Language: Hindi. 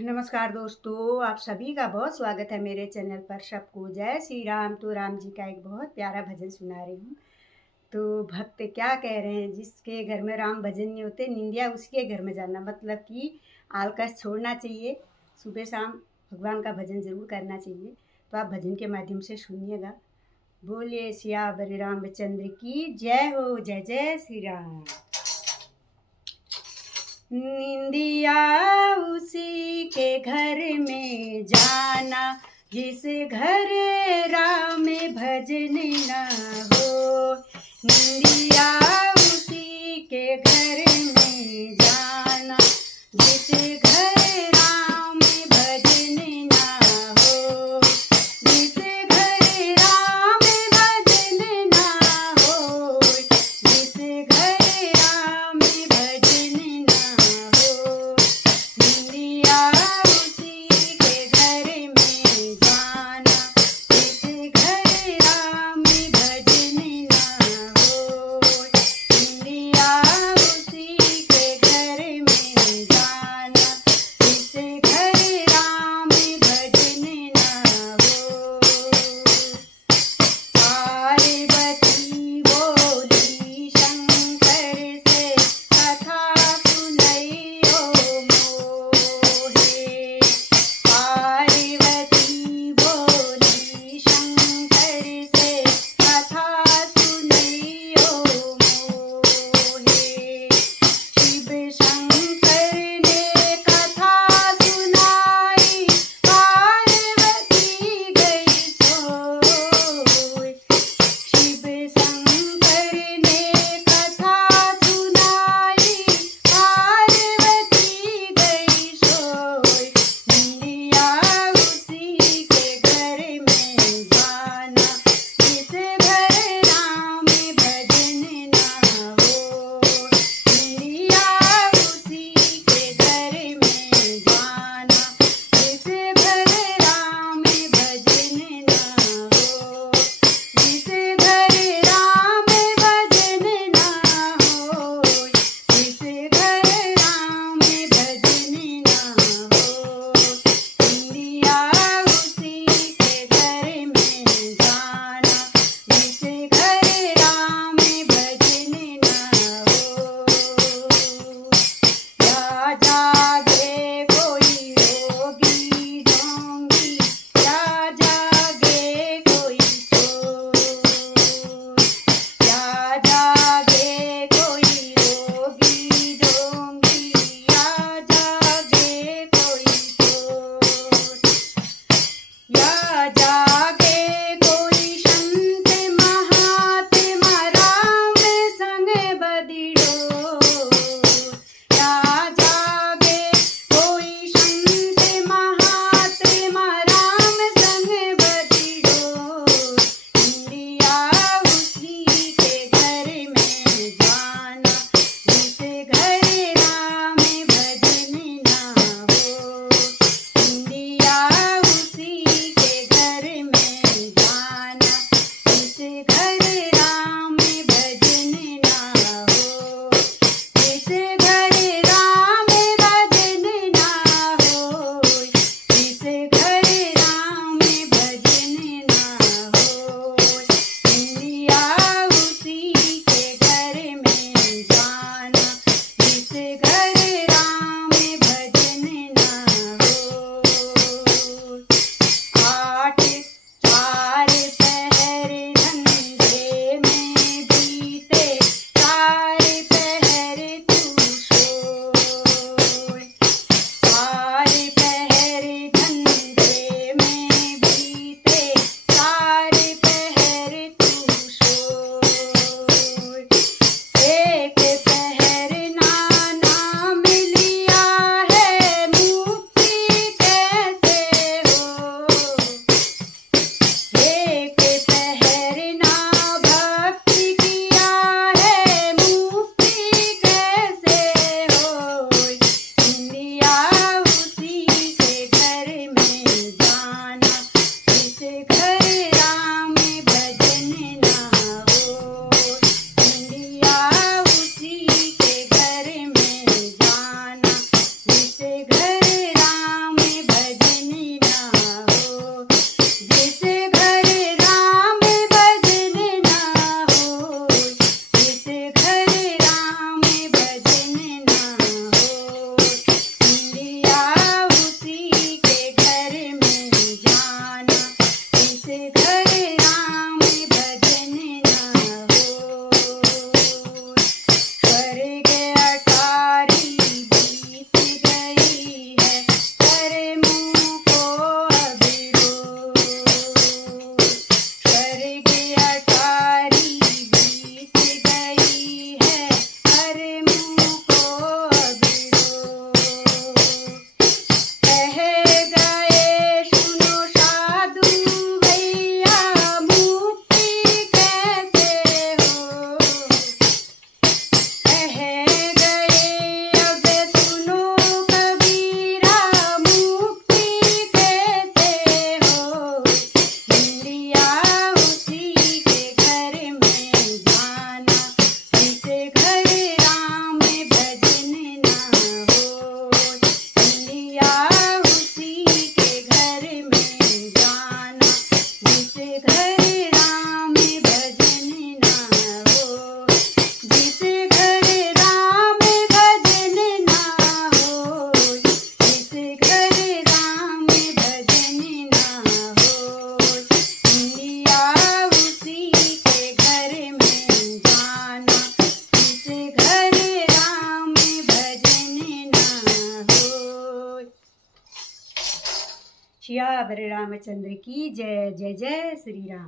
नमस्कार दोस्तों, आप सभी का बहुत स्वागत है मेरे चैनल पर। सबको जय श्री राम। तो राम जी का एक बहुत प्यारा भजन सुना रही हूँ। तो भक्त क्या कह रहे हैं, जिसके घर में राम भजन नहीं होते निंदिया उसके घर में जाना, मतलब कि आलकस छोड़ना चाहिए। सुबह शाम भगवान का भजन जरूर करना चाहिए। तो आप भजन के माध्यम से सुनिएगा। बोलिए सियावर रामचंद्र की जय हो, जय जय श्री राम। निंदिया उसी के घर में जाना, जिस घर राम भजन न हो। निंदिया उसी के घर में जाना, जिस घर राम भजन न हो। जिस घर राम भजन न हो, जिस घर राम भजन न हो। निंदिया उसी के घर में जाना, जिस घर राम भजन न हो। सियावर रामचंद्र की जय। जय जय श्री राम।